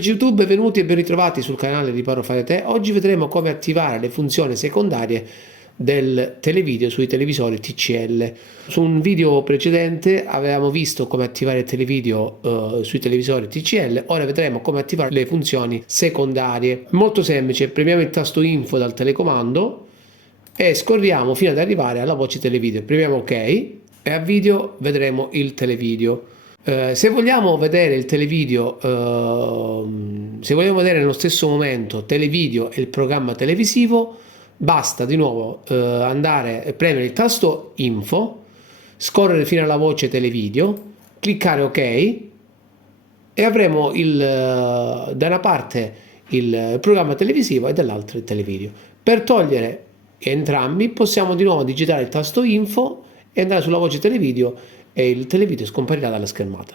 Amici YouTube, benvenuti e ben ritrovati sul canale Riparo Fai da Te. Oggi vedremo come attivare le funzioni secondarie del televideo sui televisori TCL. Su un video precedente avevamo visto come attivare il televideo sui televisori TCL, ora vedremo come attivare le funzioni secondarie. Molto semplice, premiamo il tasto Info dal telecomando e scorriamo fino ad arrivare alla voce televideo. Premiamo OK e a video vedremo il televideo. Se vogliamo vedere il televideo, se vogliamo vedere nello stesso momento televideo e il programma televisivo, basta di nuovo andare e premere il tasto Info, scorrere fino alla voce televideo, cliccare OK e avremo da una parte il programma televisivo e dall'altra il televideo. Per togliere entrambi possiamo di nuovo digitare il tasto Info e andare sulla voce televideo e il televideo scomparirà dalla schermata.